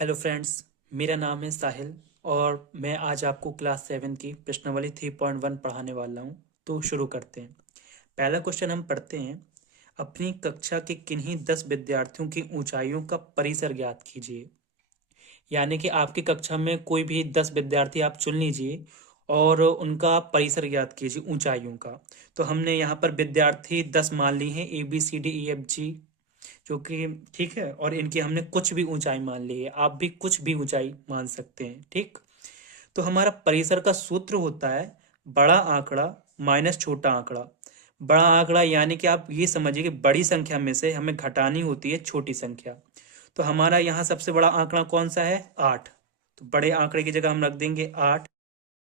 Hello friends, मेरा नाम है साहिल और मैं आज आपको क्लास 7 की प्रश्नावली 3.1 पढ़ाने वाला हूँ। तो शुरू करते हैं। पहला क्वेश्चन हम पढ़ते हैं। अपनी कक्षा के किन्हीं 10 विद्यार्थियों की ऊंचाइयों का परिसर ज्ञात कीजिए। यानी कि आपकी कक्षा में कोई भी 10 विद्यार्थी आप चुन लीजिए और उनका परिसर ज्ञात कीजिए ऊंचाइयों का। तो हमने यहाँ पर विद्यार्थी 10 मान ली हैं, ABCDEFG, जो कि ठीक है। और इनकी हमने कुछ भी ऊंचाई मान ली है, आप भी कुछ भी ऊंचाई मान सकते हैं। ठीक। तो हमारा परिसर का सूत्र होता है बड़ा आंकड़ा माइनस छोटा आंकड़ा। बड़ा आंकड़ा यानी कि आप ये समझिए कि बड़ी संख्या में से हमें घटानी होती है छोटी संख्या। तो हमारा यहाँ सबसे बड़ा आंकड़ा कौन सा है? 8। तो बड़े आंकड़े की जगह हम रख देंगे 8,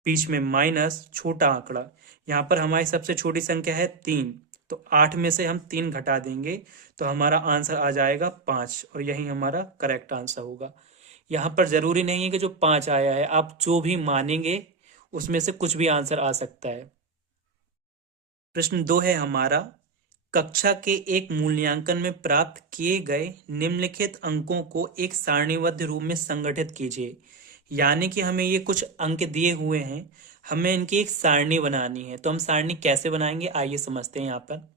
बीच में माइनस छोटा आंकड़ा। यहाँ पर हमारी सबसे छोटी संख्या है 3, तो 8 में से हम 3 घटा देंगे तो हमारा आंसर आ जाएगा 5, और यही हमारा करेक्ट आंसर होगा। यहाँ पर जरूरी नहीं है कि जो 5 आया है, आप जो भी मानेंगे उसमें से कुछ भी आंसर आ सकता है। प्रश्न 2 है हमारा, कक्षा के एक मूल्यांकन में प्राप्त किए गए निम्नलिखित अंकों को एक सारणीबद्ध रूप में संगठित कीजिए। यानी कि हमें ये कुछ अंक दिए हुए हैं, हमें इनकी एक सारणी बनानी है। तो हम सारणी कैसे बनाएंगे, आइए समझते हैं। यहाँ पर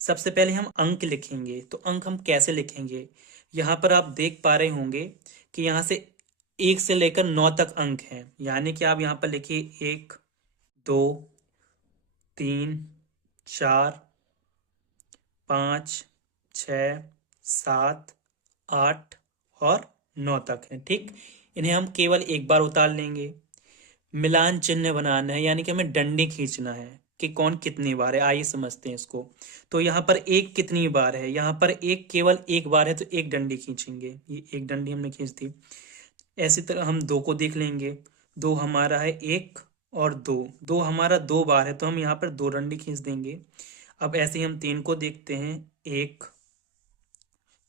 सबसे पहले हम अंक लिखेंगे। तो अंक हम कैसे लिखेंगे? यहाँ पर आप देख पा रहे होंगे कि यहाँ से 1 से लेकर 9 तक अंक हैं। यानी कि आप यहाँ पर लिखिए 1, 2, 3, 4, 5, 6, 7, 8 और 9 तक है। ठीक। इन्हें हम केवल एक बार उतार लेंगे। मिलान चिन्ह बनाना है, यानी कि हमें डंडी खींचना है कि कौन कितनी बार है। आइए समझते हैं इसको। तो यहाँ पर एक कितनी बार है? यहाँ पर एक केवल एक बार है, तो एक डंडी खींचेंगे। ये एक डंडी हमने खींच दी। ऐसी तरह हम 2 को देख लेंगे। 2 हमारा है 1 और 2, 2 हमारा 2 बार है, तो हम यहाँ पर 2 डंडी खींच देंगे। अब ऐसे ही हम 3 को देखते हैं। 1,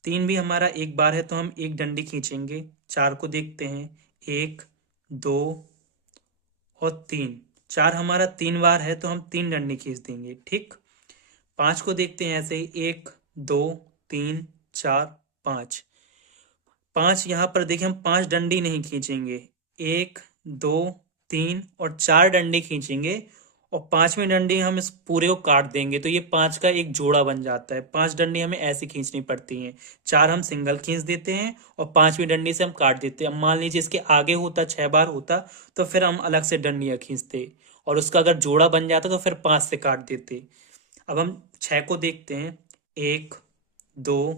3 भी हमारा एक बार है, तो हम एक डंडी खींचेंगे। 4 को देखते हैं। 1, 2 और 3, 4 हमारा 3 बार है, तो हम 3 डंडी खींच देंगे। ठीक। 5 को देखते हैं ऐसे ही। 1, 2, 3, 4, 5, 5 यहाँ पर देखिए हम 5 डंडी नहीं खींचेंगे। 1, 2, 3 और 4 डंडी खींचेंगे, और 5वीं डंडी हम इस पूरे को काट देंगे, तो ये 5 का एक जोड़ा बन जाता है। 5 डंडी हमें ऐसे खींचनी पड़ती हैं। 4 हम सिंगल खींच देते हैं और 5वीं डंडी से हम काट देते हैं। अब मान लीजिए इसके आगे होता 6 बार होता, तो फिर हम अलग से डंडियां खींचते, और उसका अगर जोड़ा बन जाता तो फिर 5 से काट देते। अब हम 6 को देखते हैं। 1, 2,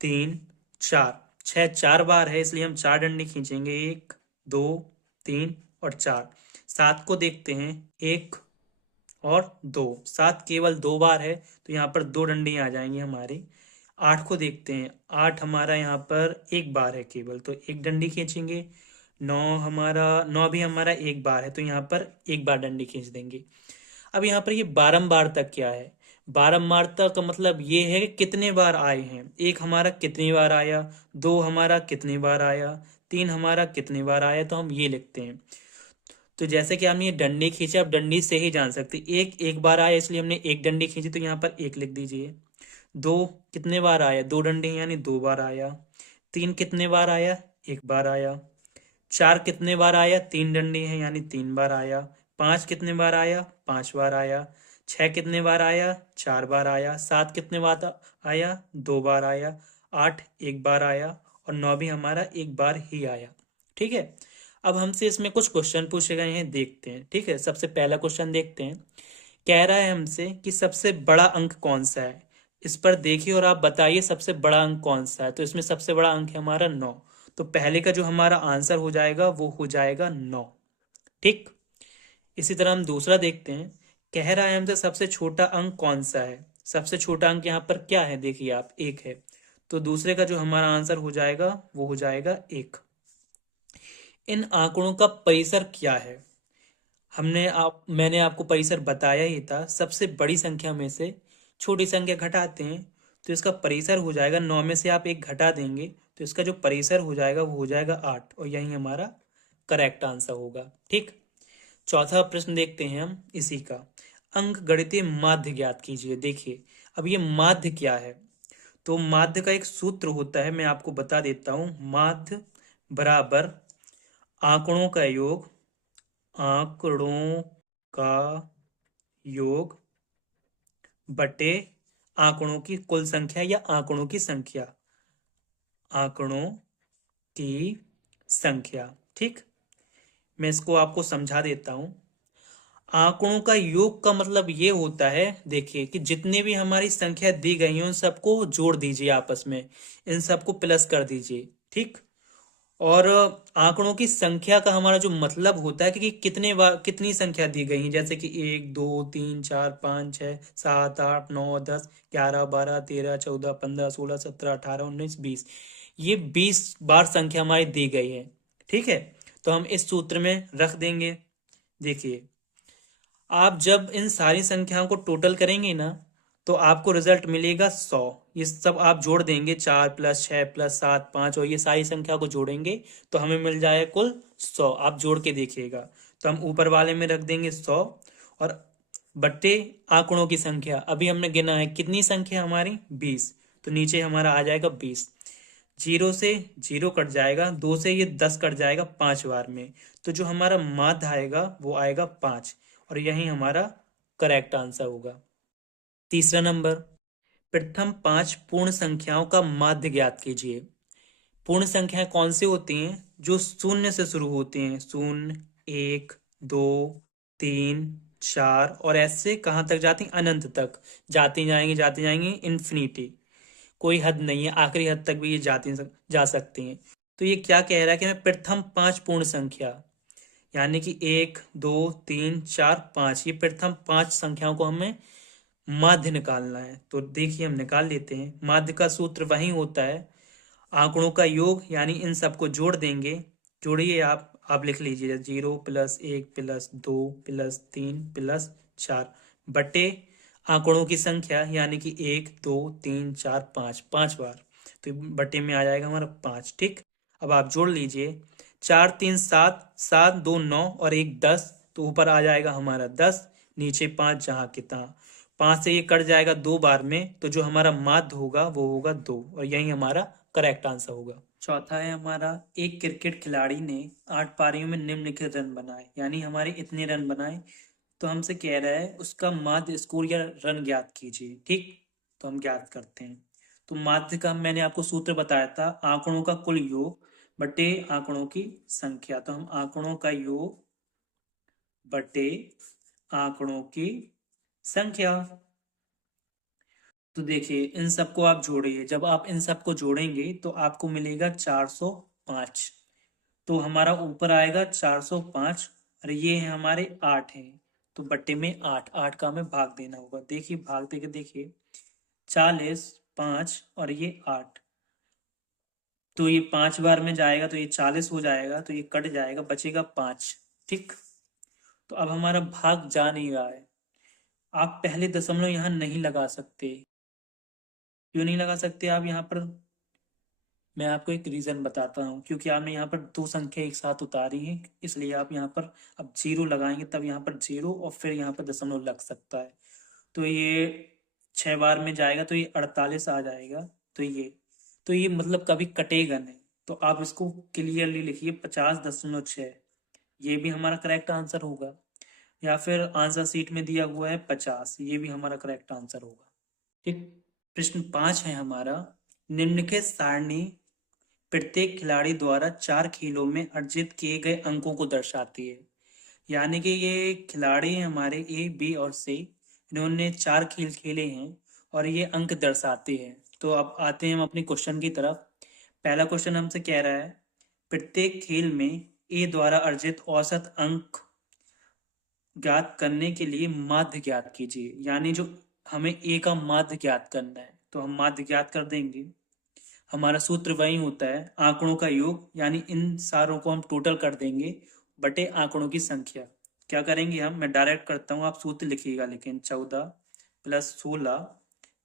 3, 4, 6 4 बार है, इसलिए हम 4 डंडी खींचेंगे। 1, 2, 3 और 4। 7 को देखते हैं। 1 और 2, 7 केवल 2 बार है, तो यहाँ पर 2 डंडी आ जाएंगी हमारी। 8 को देखते हैं। 8 हमारा यहाँ पर एक बार है केवल, तो एक डंडी खींचेंगे। 9 भी हमारा एक बार है, तो यहाँ पर एक बार डंडी खींच देंगे। अब यहाँ पर ये बारंबार तक क्या है? बारंबार तक का मतलब ये है कि कितने बार आए हैं। एक हमारा कितनी बार आया, 2 हमारा कितनी बार आया, 3 हमारा कितनी बार आया, तो हम ये लिखते हैं। तो जैसे कि हमने ये डंडी खींचे, आप डंडी से ही जान सकते हैं। एक एक बार आया, इसलिए हमने एक डंडी खींची, तो यहाँ पर एक लिख दीजिए। 2 कितने बार आया? 2 डंडी यानी 2 बार आया। 3 कितने बार आया? एक बार आया। 4 कितने बार आया? 3 डंडी है यानी 3 बार आया। 5 कितने बार आया? 5 बार आया। 6 कितने बार आया? 4 बार आया। 7 कितने बार आया? 2 बार आया। 8 एक बार आया, और 9 भी हमारा एक बार ही आया। ठीक है। अब हमसे इसमें कुछ क्वेश्चन पूछे गए हैं, देखते हैं। ठीक है, सबसे पहला क्वेश्चन देखते हैं। कह रहा है हमसे कि सबसे बड़ा अंक कौन सा है। इस पर देखिए और आप बताइए सबसे बड़ा अंक कौन सा है। तो इसमें सबसे बड़ा अंक है हमारा 9। तो पहले का जो हमारा आंसर हो जाएगा वो हो जाएगा 9। ठीक। इसी तरह हम दूसरा देखते हैं। कह रहा है हमसे सबसे छोटा अंक कौन सा है। सबसे छोटा अंक यहाँ पर क्या है? देखिए आप, 1 है। तो दूसरे का जो हमारा आंसर हो जाएगा वो हो जाएगा 1। इन आंकड़ों का परिसर क्या है? मैंने आपको परिसर बताया ही था। सबसे बड़ी संख्या में से छोटी संख्या घटाते हैं, तो इसका परिसर हो जाएगा 9 में से आप एक घटा देंगे, तो इसका जो परिसर हो जाएगा वो हो जाएगा 8, और यही हमारा करेक्ट आंसर होगा। ठीक। चौथा प्रश्न देखते हैं हम इसी का। अंक गणितीय माध्य ज्ञात कीजिए। देखिए, अब ये माध्य क्या है? तो माध्य का एक सूत्र होता है, मैं आपको बता देता हूं। माध्य बराबर आंकड़ों का योग, आंकड़ों का योग बटे आंकड़ों की कुल संख्या या आंकड़ों की संख्या, आंकड़ों की संख्या। ठीक, मैं इसको आपको समझा देता हूं। आंकड़ों का योग का मतलब ये होता है, देखिए कि जितने भी हमारी संख्या दी गई हैं उन सबको जोड़ दीजिए आपस में, इन सबको प्लस कर दीजिए। ठीक, और आंकड़ों की संख्या का हमारा जो मतलब होता है कि कितने बार कितनी संख्या दी गई है, जैसे कि 1 2 3 4 5 6 7 8 9 10 11 12 13 14 15 16 17 18 19 20, ये 20 बार संख्या हमारी दी गई है। ठीक है, तो हम इस सूत्र में रख देंगे। देखिए, आप जब इन सारी संख्याओं को टोटल करेंगे ना तो आपको रिजल्ट मिलेगा 100। ये सब आप जोड़ देंगे, 4 + 6 + 7 5, और ये सारी संख्या को जोड़ेंगे तो हमें मिल जाएगा कुल 100। आप जोड़ के देखिएगा। तो हम ऊपर वाले में रख देंगे 100 और बट्टे आंकड़ों की संख्या। अभी हमने गिना है कितनी संख्या हमारी, 20, तो नीचे हमारा आ जाएगा 20। जीरो से जीरो कट जाएगा, 2 से ये 10 कट जाएगा 5 बार में, तो जो हमारा माध्य आएगा वो आएगा 5, और यही हमारा करेक्ट आंसर होगा। तीसरा नंबर, प्रथम 5 पूर्ण संख्याओं का माध्य ज्ञात कीजिए। पूर्ण संख्याएं कौन सी होती हैं, जो शून्य से शुरू होती हैं, 0 1 2 3 4, और ऐसे कहाँ तक जाती हैं, अनंत तक जाती जाएंगी इन्फिनिटी। कोई हद नहीं है, आखिरी हद तक भी ये जा सकती हैं। तो ये क्या कह रहा है कि मैं प्रथम 5 पूर्ण संख्या, यानी कि 1 2 3 4 5, ये प्रथम 5 संख्याओं को हमें माध्य निकालना है। तो देखिए हम निकाल लेते हैं। माध्य का सूत्र वही होता है आंकड़ों का योग, यानी इन सबको जोड़ देंगे। जोड़िए, आप लिख लीजिए, 0 + 1 + 2 + 3 + 4 बटे आंकड़ों की संख्या, यानी कि 1 2 3 4 5, 5 बार, तो बटे में आ जाएगा हमारा 5। ठीक, अब आप जोड़ लीजिए, 4 3 7, 7 2 9 और 1 10, तो ऊपर आ जाएगा हमारा 10, नीचे 5 जहाँ की तहाँ। 5 से ये कट जाएगा 2 बार में, तो जो हमारा माध्य होगा वो होगा 2, और यही हमारा करेक्ट आंसर होगा। चौथा है हमारा, एक क्रिकेट खिलाड़ी ने 8 पारियों में निम्नलिखित रन बनाए, यानी हमारे इतने रन बनाए। तो हमसे कह रहा है उसका माध्य स्कोर या रन ज्ञात कीजिए। ठीक, तो हम ज्ञात करते हैं। तो माध्य का मैंने आपको सूत्र बताया था, आंकड़ों का कुल योग बटे आंकड़ों की संख्या। तो हम आंकड़ों का योग बटे आंकड़ों की संख्या। तो देखिए, इन सबको आप जोड़िए, जब आप इन सबको जोड़ेंगे तो आपको मिलेगा 405। तो हमारा ऊपर आएगा 405, और ये है हमारे 8 हैं, तो बट्टे में 8, 8 का हमें भाग देना होगा। देखिए भाग देके देखिए, 40 5 और ये 8, तो ये 5 बार में जाएगा तो ये 40 हो जाएगा, तो ये कट जाएगा, बचेगा 5। ठीक, तो अब हमारा भाग जा नहीं रहा है। आप पहले दशमलव यहाँ नहीं लगा सकते। क्यों नहीं लगा सकते आप यहाँ पर, मैं आपको एक रीजन बताता हूँ। क्योंकि आपने यहाँ पर दो संख्या एक साथ उतारी है, इसलिए आप यहाँ पर अब जीरो लगाएंगे, तब यहाँ पर जीरो और फिर यहाँ पर दशमलव लग सकता है। तो ये 6 बार में जाएगा तो ये 48 आ जाएगा। तो ये मतलब कभी कटेगा नहीं। तो आप इसको क्लियरली लिखिए, 50.6, ये भी हमारा करेक्ट आंसर होगा। या फिर आंसर शीट में दिया हुआ है 50, ये भी हमारा करेक्ट आंसर होगा। ठीक, प्रश्न 5 है हमारा, निम्नलिखित सारणी प्रत्येक खिलाड़ी द्वारा 4 खेलों में अर्जित किए गए अंकों को दर्शाती है। यानी कि ये खिलाड़ी हैं हमारे ए बी और सी, इन्होंने 4 खेल खेले हैं और ये अंक दर्शाते हैं। तो अब आते हैं हम अपने क्वेश्चन की तरफ। पहला क्वेश्चन हमसे कह रहा है, प्रत्येक खेल में ए द्वारा अर्जित औसत अंक ज्ञात करने के लिए माध्य ज्ञात कीजिए। यानी जो हमें ए का माध्य ज्ञात करना है, तो हम माध्य ज्ञात कर देंगे। हमारा सूत्र वही होता है आंकड़ों का योग, यानी इन सारों को हम टोटल कर देंगे बटे आंकड़ों की संख्या। क्या करेंगे हम, मैं डायरेक्ट करता हूँ, आप सूत्र लिखिएगा, लेकिन 14 + 16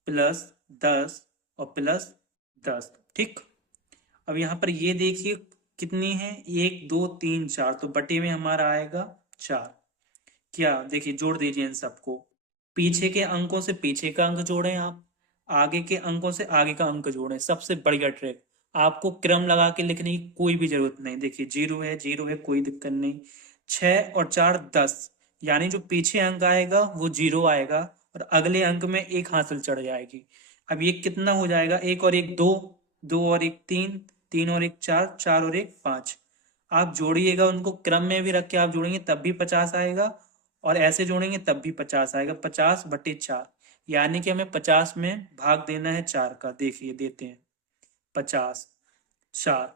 + 10 और +10। ठीक, अब यहाँ पर ये देखिए कितनी है, 1 2 3 4, तो बटे में हमारा आएगा 4। क्या, देखिए जोड़ दीजिए इन सबको, पीछे के अंकों से पीछे का अंक जोड़ें आप, आगे के अंकों से आगे का अंक जोड़ें। सबसे बढ़िया ट्रिक, आपको क्रम लगा के लिखने की कोई भी जरूरत नहीं। देखिए 0 है कोई दिक्कत नहीं। 6 और 4 10, यानी जो पीछे अंक आएगा वो 0 आएगा और अगले अंक में एक हासिल चढ़ जाएगी। अब ये कितना हो जाएगा, 1 और 1 2, 2 और 1 3, 3 और 1 4, 4 और 1 5। आप जोड़िएगा उनको, क्रम में भी रख के आप जोड़ेंगे तब भी 50 आएगा और ऐसे जोड़ेंगे तब भी 50 आएगा। 50/4, यानी कि हमें 50 में भाग देना है 4 का। देखिए देते हैं 50, 4,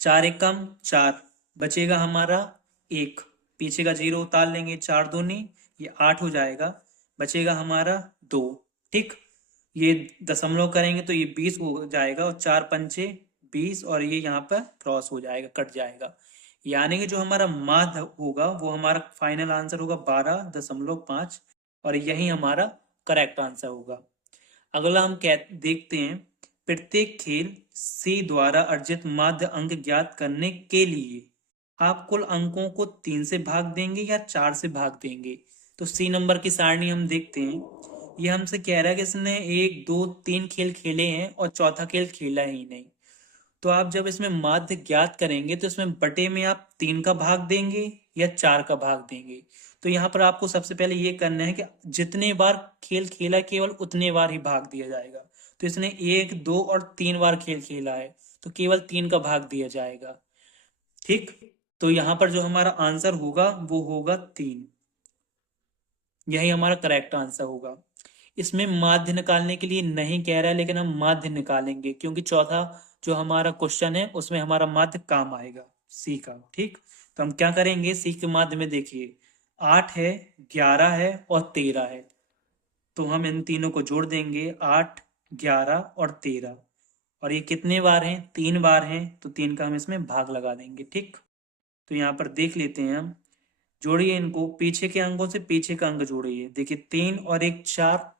4 एकम 4, बचेगा हमारा 1, पीछे का 0 उतार लेंगे, 4 दूनी ये 8 हो जाएगा, बचेगा हमारा 2। ठीक, ये दशमलव करेंगे तो ये 20 हो जाएगा और 4 पंचे 20 और ये यहाँ पर क्रॉस हो जाएगा, कट जाएगा। यानी कि जो हमारा माध्य होगा वो हमारा फाइनल आंसर होगा 12.5 और यही हमारा करेक्ट आंसर होगा। अगला हम देखते हैं, प्रत्येक खेल सी द्वारा अर्जित माध्य अंक ज्ञात करने के लिए आप कुल अंकों को 3 से भाग देंगे या 4 से भाग देंगे। तो सी नंबर की सारणी हम देखते हैं। ये हमसे कह रहा है कि इसने 1 2 3 खेल खेले हैं और चौथा खेल खेला ही नहीं। तो आप जब इसमें माध्य ज्ञात करेंगे तो इसमें बटे में आप 3 का भाग देंगे या 4 का भाग देंगे। तो यहाँ पर आपको सबसे पहले ये करना है कि जितने बार खेल खेला केवल उतने बार ही भाग दिया जाएगा। तो इसने 1 2 और 3 बार खेल खेला है तो केवल 3 का भाग दिया जाएगा। ठीक, तो यहाँ पर जो हमारा आंसर होगा वो होगा 3, यही हमारा करेक्ट आंसर होगा। इसमें माध्य निकालने के लिए नहीं कह रहा है लेकिन हम माध्य निकालेंगे क्योंकि चौथा जो हमारा क्वेश्चन है उसमें हमारा माध्य काम आएगा सी का। ठीक, तो हम क्या करेंगे, सी के माध्य में देखिए 8 है, 11 है और 13 है। तो हम इन तीनों को जोड़ देंगे, 8 11 और 13, और ये कितने बार हैं, 3 बार हैं, तो 3 का हम इसमें भाग लगा देंगे। ठीक, तो यहाँ पर देख लेते हैं हम, जोड़िए इनको, पीछे के अंकों से पीछे का अंक जोड़िए। देखिए 3 और 1 4,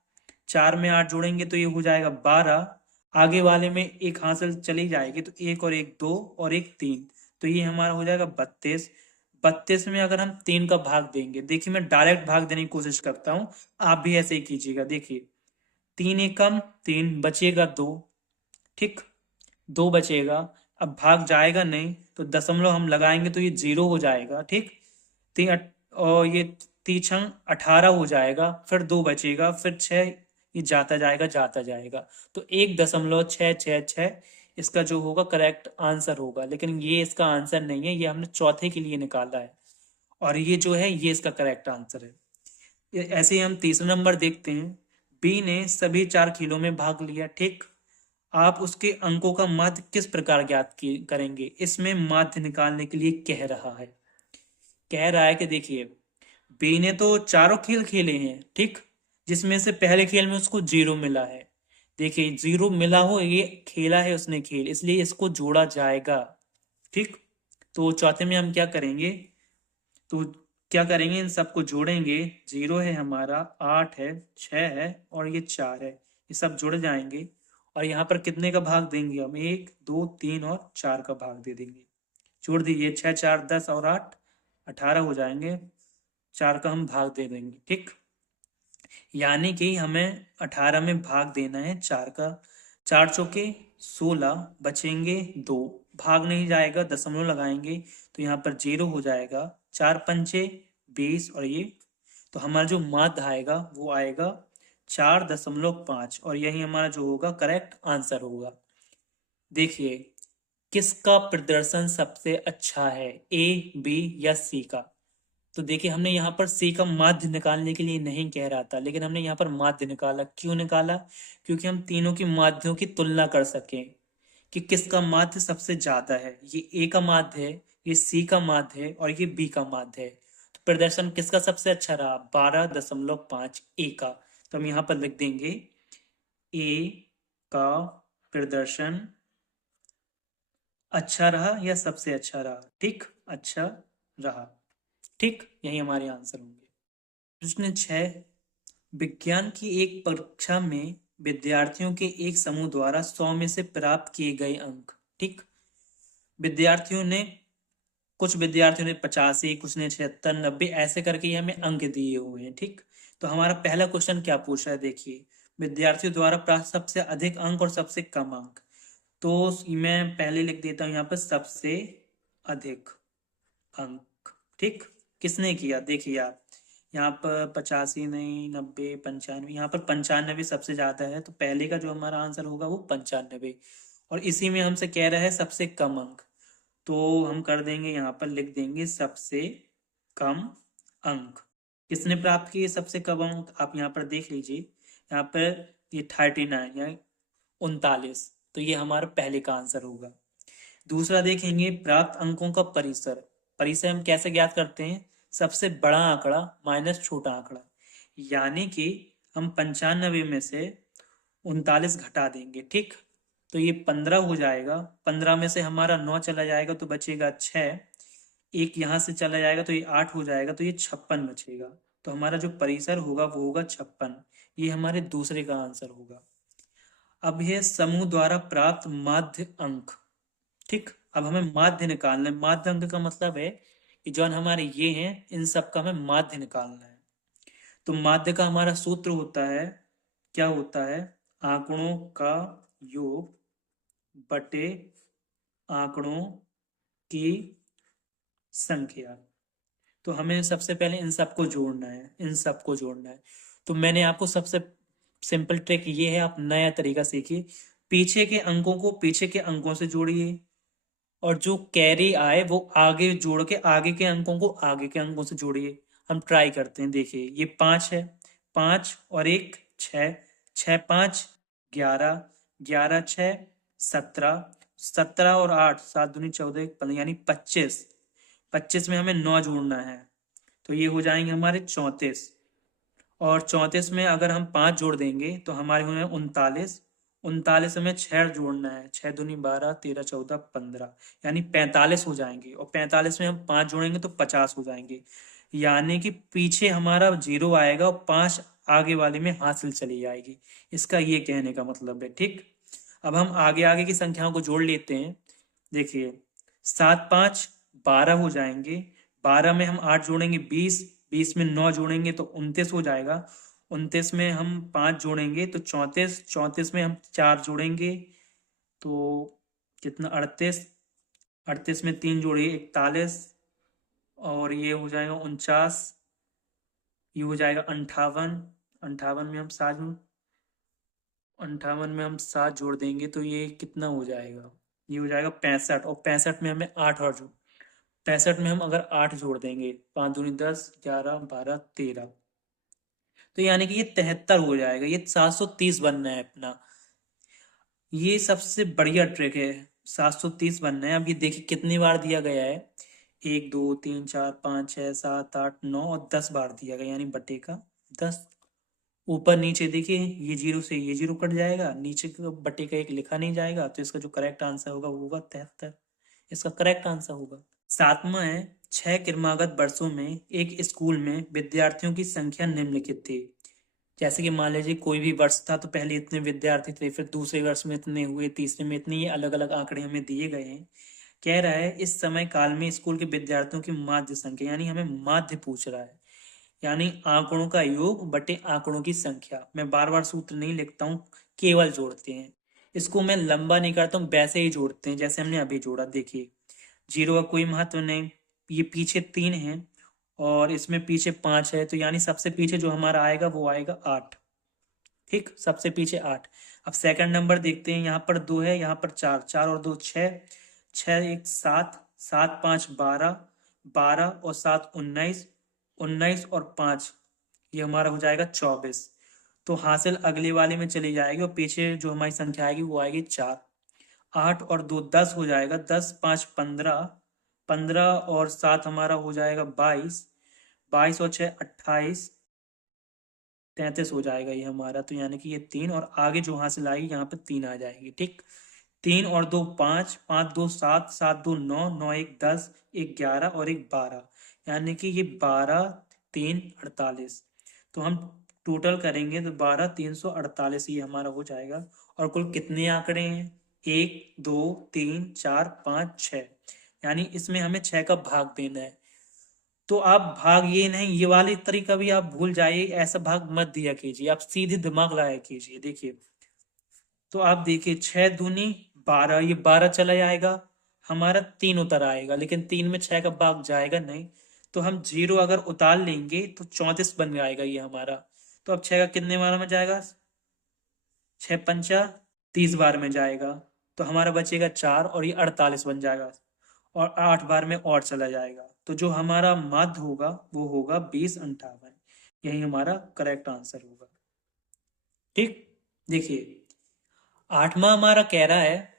4 में 8 जोड़ेंगे तो ये हो जाएगा 12, आगे वाले में एक हासिल चली जाएगी तो 1 और 1 2 और 1 3, तो ये हमारा हो जाएगा 32। 32 में अगर हम 3 का भाग देंगे, देखिए मैं डायरेक्ट भाग देने की कोशिश करता हूँ, आप भी ऐसे ही कीजिएगा। देखिए 3 एकम 3, बचेगा 2। ठीक, 2 बचेगा, अब भाग जाएगा नहीं तो दशमलव हम लगाएंगे तो ये 0 हो जाएगा। ठीक, और ये 3×6 = 18 हो जाएगा, फिर 2 बचेगा, फिर 6, ये जाता जाएगा जाता जाएगा, तो 1.666 इसका जो होगा करेक्ट आंसर होगा। लेकिन ये इसका आंसर नहीं है, ये हमने चौथे के लिए निकाला है और ये जो है ये इसका करेक्ट आंसर है। ऐसे ही हम तीसरा नंबर देखते हैं, बी ने सभी 4 खेलों में भाग लिया। ठीक, आप उसके अंकों का माध्य किस प्रकार ज्ञात करेंगे, इसमें माध्य निकालने के लिए कह रहा है। कह रहा है कि देखिए बी ने तो चारों खेल खेले हैं, ठीक, जिसमें से पहले खेल में उसको 0 मिला है। देखिए 0 मिला हो, ये खेला है उसने खेल, इसलिए इसको जोड़ा जाएगा। ठीक, तो चौथे में हम क्या करेंगे, तो क्या करेंगे, इन सबको जोड़ेंगे। 0 है हमारा, 8 है, 6 है और ये 4 है, ये सब जुड़ जाएंगे और यहाँ पर कितने का भाग देंगे हम, 1 2 3 और 4 का भाग दे देंगे। जोड़ दीजिए, 6 4 10 और 8 18 हो जाएंगे, 4 का हम भाग दे देंगे। ठीक, यानी कि हमें 18 में भाग देना है 4 का। 4 चौके 16, बचेंगे 2, भाग नहीं जाएगा, दशमलव लगाएंगे तो यहाँ पर 0 हो जाएगा। 4 पंचे 20 और ये, तो हमारा जो माध्य आएगा वो आएगा 4.5 और यही हमारा जो होगा करेक्ट आंसर होगा। देखिए किसका प्रदर्शन सबसे अच्छा है, ए बी या सी का। तो देखिए हमने यहाँ पर सी का माध्य निकालने के लिए नहीं कह रहा था, लेकिन हमने यहाँ पर माध्य निकाला। क्यों निकाला, क्योंकि हम तीनों की माध्यों की तुलना कर सकें कि किसका माध्य सबसे ज्यादा है। ये ए का माध्य है, ये सी का माध्य है और ये बी का माध्य है। तो प्रदर्शन किसका सबसे अच्छा रहा, 12.5 ए का। तो हम यहाँ पर लिख देंगे ए का प्रदर्शन अच्छा रहा या सबसे अच्छा रहा। ठीक, अच्छा रहा। ठीक, यही हमारे आंसर होंगे। प्रश्न 6, विज्ञान की एक परीक्षा में विद्यार्थियों के एक समूह द्वारा 100 में से प्राप्त किए गए अंक। ठीक, विद्यार्थियों ने, कुछ विद्यार्थियों ने 85, कुछ ने 76 90 ऐसे करके हमें अंक दिए हुए हैं। ठीक, तो हमारा पहला क्वेश्चन क्या पूछा है, देखिए विद्यार्थियों द्वारा प्राप्त सबसे अधिक अंक और सबसे कम अंक। तो मैं पहले लिख देता हूँ यहाँ पर सबसे अधिक अंक। ठीक, किसने किया, देखिए आप यहाँ पर 85 नहीं, 90, 95, यहाँ पर 95 सबसे ज्यादा है, तो पहले का जो हमारा आंसर होगा वो 95। और इसी में हमसे कह रहा है सबसे कम अंक, तो हम कर देंगे यहाँ पर लिख देंगे सबसे कम अंक। किसने प्राप्त किए सबसे कम अंक, आप यहाँ पर देख लीजिए, यहाँ पर ये 39 या 39, तो ये हमारा पहले का आंसर होगा। दूसरा देखेंगे प्राप्त अंकों का परिसर। परिसर हम कैसे ज्ञात करते हैं, सबसे बड़ा आंकड़ा माइनस छोटा आंकड़ा, यानी कि हम 95 में से 39 घटा देंगे। ठीक, तो ये 15 हो जाएगा, 15 में से हमारा 9 चला जाएगा तो बचेगा 6, एक यहाँ से चला जाएगा तो ये 8 हो जाएगा, तो ये 56 बचेगा। तो हमारा जो परिसर होगा वो होगा 56। ये हमारे दूसरे का आंसर होगा। अब है समूह द्वारा प्राप्त माध्य अंक। ठीक, अब हमें माध्य निकालना है। माध्य अंक का मतलब है कि जो हमारे ये हैं इन सब का हमें माध्य निकालना है। तो माध्य का हमारा सूत्र होता है, क्या होता है, आंकड़ों का योग बटे आंकड़ों की संख्या। तो हमें सबसे पहले इन सबको जोड़ना है, इन सबको जोड़ना है। तो मैंने आपको सबसे सिंपल ट्रिक ये है, आप नया तरीका सीखिए, पीछे के अंकों को पीछे के अंकों से जोड़िए, और जो कैरी आए वो आगे जोड़ के आगे के अंकों को आगे के अंकों से जोड़िए। हम ट्राई करते हैं, देखिए ये 5 है, 5 और 1 6, 6 5 11, 11 6 17, 17 और 8 7 दूनी 14 15, यानी 25, 25 में हमें 9 जोड़ना है, तो ये हो जाएंगे हमारे 34। और 34 में अगर हम 5 जोड़ देंगे तो हमारे होंगे 39, 39 में 6 जोड़ना है, 6 दूनी 12 13 14 15, यानी 45 हो जाएंगे। और 45 में हम 5 जोड़ेंगे तो 50 हो जाएंगे, यानी कि पीछे हमारा 0 आएगा और 5 आगे वाले में हासिल चली जाएगी। इसका ये कहने का मतलब है। ठीक, अब हम आगे आगे की संख्याओं को जोड़ लेते हैं। देखिए 7 5 12 हो जाएंगे, 12 में हम 8 जोड़ेंगे 20, 20 में 9 जोड़ेंगे तो 29 हो जाएगा, 29 में हम 5 जोड़ेंगे तो 34, 34 में हम 4 जोड़ेंगे तो कितना 38, 38 में 3 जोड़िए 41, और ये हो जाएगा 49, ये हो जाएगा 58, 58 में हम 7, 58 में हम 7 जोड़ देंगे तो ये कितना हो जाएगा, ये हो जाएगा 65, और 65 में हमें 8 और जोड़, 65 में हम अगर 8 जोड़ देंगे, 5 दूनी 10 11 12 13, तो यानी कि ये 73 हो जाएगा। ये 730 बनना है अपना, ये सबसे बढ़िया ट्रिक है, 730 बनना है। अब ये देखिए कितनी बार दिया गया है, 1 2 3 4 5 6 7 8 9 और 10 बार दिया गया, यानी बटे का 10। ऊपर नीचे देखिए, ये जीरो से ये जीरो कट जाएगा, नीचे का बटे का एक लिखा नहीं जाएगा, तो इसका जो करेक्ट आंसर होगा वो होगा 73, इसका करेक्ट आंसर होगा। 7वां है, 6 क्रमागत वर्षों में एक स्कूल में विद्यार्थियों की संख्या निम्नलिखित थी। जैसे कि मान लीजिए कोई भी वर्ष था तो पहले इतने विद्यार्थी थे, फिर दूसरे वर्ष में इतने हुए, तीसरे में इतने, ये अलग अलग आंकड़े हमें दिए गए हैं। कह रहा है इस समय काल में स्कूल के विद्यार्थियों की माध्य संख्या, यानी हमें माध्य पूछ रहा है, यानी आंकड़ों का योग बटे आंकड़ों की संख्या। मैं बार बार सूत्र नहीं लिखता हूँ, केवल जोड़ते हैं, इसको मैं लंबा नहीं करता हूँ, वैसे ही जोड़ते हैं जैसे हमने अभी जोड़ा। देखिए जीरो का कोई महत्व नहीं, ये पीछे 3 है और इसमें पीछे 5 है, तो यानी सबसे पीछे जो हमारा आएगा वो आएगा 8। ठीक, सबसे पीछे 8। अब सेकंड नंबर देखते हैं, यहाँ पर 2 है, यहाँ पर 4, 4 और 2 6, 6 1 7, 7 5 12, 12 और 7 19, 19 और 5, ये हमारा हो जाएगा 24। तो हासिल अगले वाले में चली जाएगी और पीछे जो हमारी संख्या आएगी वो आएगी 4। 8 और 2 10 हो जाएगा, 10 5 15, 15 और 7 हमारा हो जाएगा 22, 22 और 6 28, 33 हो जाएगा ये हमारा। तो यानी कि ये 3 और आगे जो हासिल आएगी यहाँ पे 3 आ जाएगी। ठीक, 3 और 2 5, 5 2 7, 7 2 9, 9 1 10, 1 11 और 1 12, यानी कि ये 12 3 48। तो हम टोटल करेंगे तो 12 348 ये हमारा हो जाएगा। और कुल कितने आंकड़े हैं, 1 2 3 4 5 6, यानी इसमें हमें 6 का भाग देना है। तो आप भाग ये नहीं, ये वाली तरीका भी आप भूल जाइए, ऐसा भाग मत दिया कीजिए, आप सीधे दिमाग लगाया कीजिए। देखिए तो आप देखिए 6 दूनी 12, ये 12 चला जाएगा, हमारा 3 उतर आएगा, लेकिन 3 में 6 का भाग जाएगा नहीं, तो हम 0 अगर उतार लेंगे तो 34 बन जाएगा ये हमारा। तो अब 6 का कितने बार में जाएगा? 6 पंचा 30 बार में जाएगा, तो हमारा बचेगा 4 और ये 48 बन जाएगा, और 8 बार में और चला जाएगा। तो जो हमारा माध्य होगा वो होगा 2058। यही हमारा करेक्ट आंसर होगा। ठीक, देखिए 8वां हमारा कह रहा है,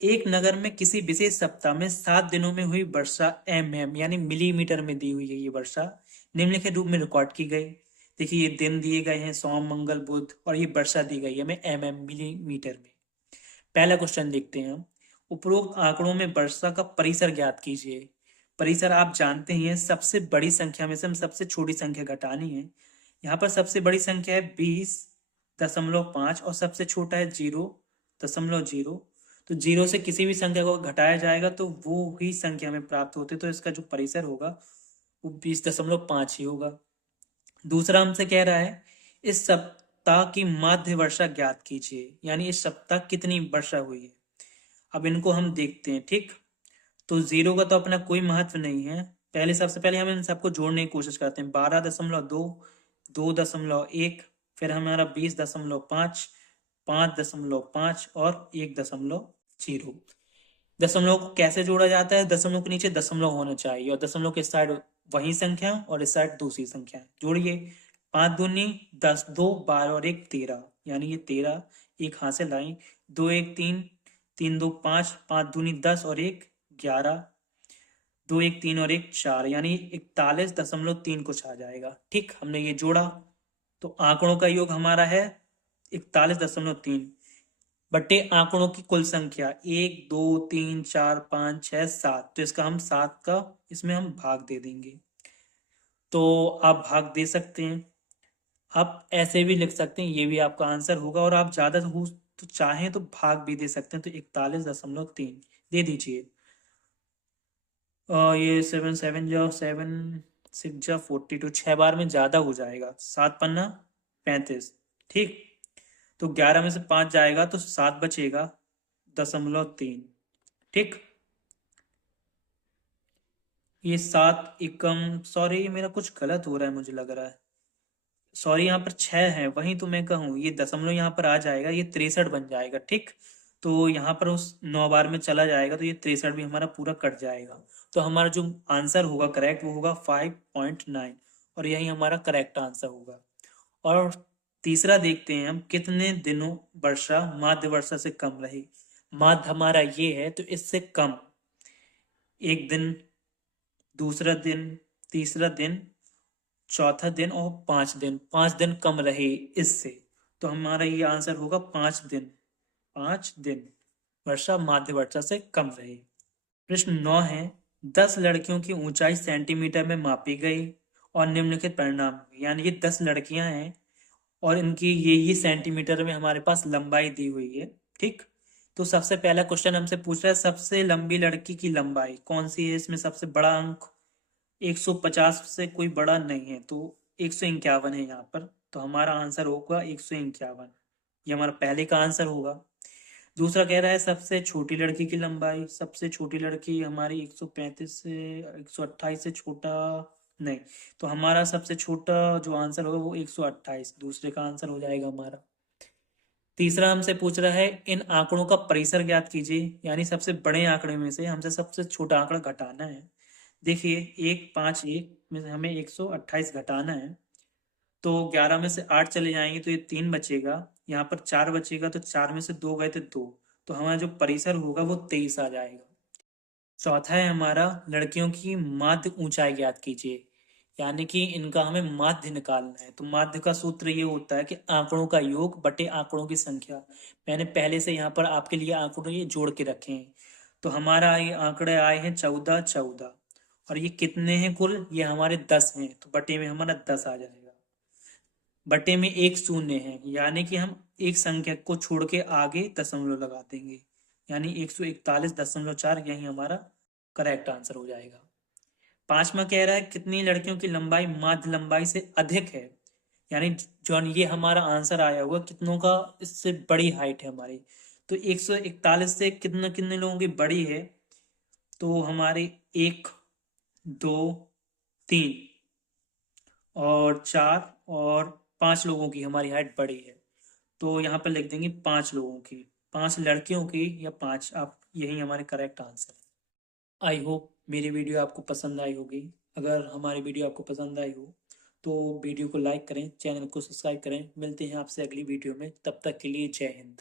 एक नगर में किसी विशेष सप्ताह में 7 दिनों में हुई वर्षा यानी मिलीमीटर में दी हुई है ये वर्षा, निम्नलिखित रूप में रिकॉर्ड की गई। देखिए ये दिन दिए गए हैं, सोम मंगल बुध, और ये वर्षा दी गई है हमें मिलीमीटर में। पहला क्वेश्चन देखते हैं हम, उपरोक्त आंकड़ों में वर्षा का परिसर ज्ञात कीजिए। परिसर आप जानते हैं, सबसे बड़ी संख्या में से हम सबसे छोटी संख्या घटानी है। यहाँ पर सबसे बड़ी संख्या है 20.5 और सबसे छोटा है 0.0। तो 0 से किसी भी संख्या को घटाया जाएगा तो वो ही संख्या में प्राप्त होते, तो इसका जो परिसर होगा वो 20.5 ही होगा। दूसरा हमसे कह रहा है, इस सप्ताह की माध्य वर्षा ज्ञात कीजिए, यानी इस सप्ताह कितनी वर्षा हुई है। अब इनको हम देखते हैं। ठीक, तो 0 का तो अपना कोई महत्व नहीं है। पहले सबसे पहले हम इन सबको जोड़ने की कोशिश करते हैं। 12.2, 2.1, फिर हमारा 20.5, 5.5 और 1.0। दशमलव को कैसे जोड़ा जाता है? दशमलव के नीचे दशमलव होना चाहिए और दशमलव के साइड वही संख्या और इस साइड दूसरी संख्या। जोड़िए, 5 दूनी 10, 2 12 और 1 13, यानी ये 13 एक हाथ से लाएं। 2 1 3, 3 2 5, 5 दूनी 10 और 1 11, 2 1 3 और 1 4, यानी 41.3 कुछ आ जाएगा। ठीक, हमने ये जोड़ा तो आंकड़ों का योग हमारा है 41.3 बटे आंकड़ों की कुल संख्या 1 2 3 4 5 6 7। तो इसका हम 7 का इसमें हम भाग दे देंगे। तो आप भाग दे सकते हैं, आप ऐसे भी लिख सकते हैं, ये भी आपका आंसर होगा। और आप ज्यादा हो तो चाहें तो भाग भी दे सकते हैं, तो 41.3 दे दीजिए। ये 7 7 जो 7 6 जा 42, 6 बार में ज्यादा हो जाएगा। 7 पन्ना 35। ठीक, तो 11 में से 5 जाएगा तो 7 बचेगा 0.3। ठीक, ये 7 एकम, सॉरी मेरा कुछ गलत हो रहा है मुझे लग रहा है। सॉरी, यहाँ पर 6 है, वहीं तो मैं कहूँ ये दशमलव यहाँ पर आ जाएगा, ये 63 बन जाएगा। ठीक, तो यहाँ पर उस 9 बार में चला जाएगा तो ये 63 भी हमारा पूरा कट जाएगा। तो हमारा जो आंसर होगा करेक्ट वो होगा 5.9, और यही हमारा करेक्ट आंसर होगा। और तीसरा देखते हैं हम, कितने दिनों वर्षा माध्य वर्षा से कम रही। माध्य हमारा ये है, तो इससे कम, एक दिन, दूसरा दिन, तीसरा दिन, चौथा दिन और 5 दिन, 5 दिन कम रहे इससे। तो हमारा ये आंसर होगा 5 दिन। 5 दिन वर्षा माध्य वर्षा से कम रही। प्रश्न 9 है, 10 लड़कियों की ऊंचाई सेंटीमीटर में मापी गई और निम्नलिखित परिणाम, यानी ये 10 लड़कियां हैं और इनकी ये सेंटीमीटर में हमारे पास लंबाई दी हुई है। ठीक, तो सबसे पहला क्वेश्चन हमसे पूछ रहा है, सबसे लंबी लड़की की लंबाई कौन सी है? इसमें सबसे बड़ा अंक 150 से कोई बड़ा नहीं है, तो 151 है यहाँ पर। तो हमारा आंसर होगा 151, ये हमारा पहले का आंसर होगा। दूसरा कह रहा है, सबसे छोटी लड़की की लंबाई, सबसे छोटी लड़की हमारी 135 से 128 से छोटा नहीं, तो हमारा सबसे छोटा जो आंसर होगा वो 128, दूसरे का आंसर हो जाएगा हमारा। तीसरा हमसे पूछ रहा है, इन आंकड़ों का परिसर ज्ञात कीजिए, यानी सबसे बड़े आंकड़े में से हमसे सबसे छोटा आंकड़ा घटाना है। देखिए 151 में से हमें 128 घटाना है, तो 11 में से 8 चले जाएंगे तो ये 3 बचेगा, यहाँ पर 4 बचेगा, तो 4 में से 2 गए तो 2, तो हमारा जो परिसर होगा वो 23 आ जाएगा। चौथा है हमारा, लड़कियों की माध्य ऊंचाई ज्ञात कीजिए, यानी कि इनका हमें माध्य निकालना है। तो माध्य का सूत्र ये होता है कि आंकड़ों का योग बटे आंकड़ों की संख्या। मैंने पहले से यहाँ पर आपके लिए आंकड़े ये जोड़ के रखे हैं। तो हमारा ये आंकड़े आए हैं 14 14, और ये कितने हैं कुल? ये हमारे 10 हैं, तो बटे में हमारा 10 आ जाएगा। बटे में एक शून्य है, यानी कि हम एक संख्या को छोड़ के आगे दशमलव लगा देंगे, यानी 141.4, यही हमारा करेक्ट आंसर हो जाएगा। पांचवा कह रहा है, कितनी लड़कियों की लंबाई माध्य लंबाई से अधिक है, यानी जो ये हमारा आंसर आया होगा कितनों का इससे बड़ी हाइट है हमारी। तो 141 से कितने कितने लोगों की बड़ी है, तो हमारे 1, 2, 3 और 4 और 5 लोगों की हमारी हाइट बड़ी है। तो यहाँ पर लिख देंगे 5 लोगों की, 5 लड़कियों की या 5, आप यही हमारे करेक्ट आंसर है। आई होप मेरी वीडियो आपको पसंद आई होगी। अगर हमारी वीडियो आपको पसंद आई हो तो वीडियो को लाइक करें, चैनल को सब्सक्राइब करें। मिलते हैं आपसे अगली वीडियो में, तब तक के लिए जय हिंद।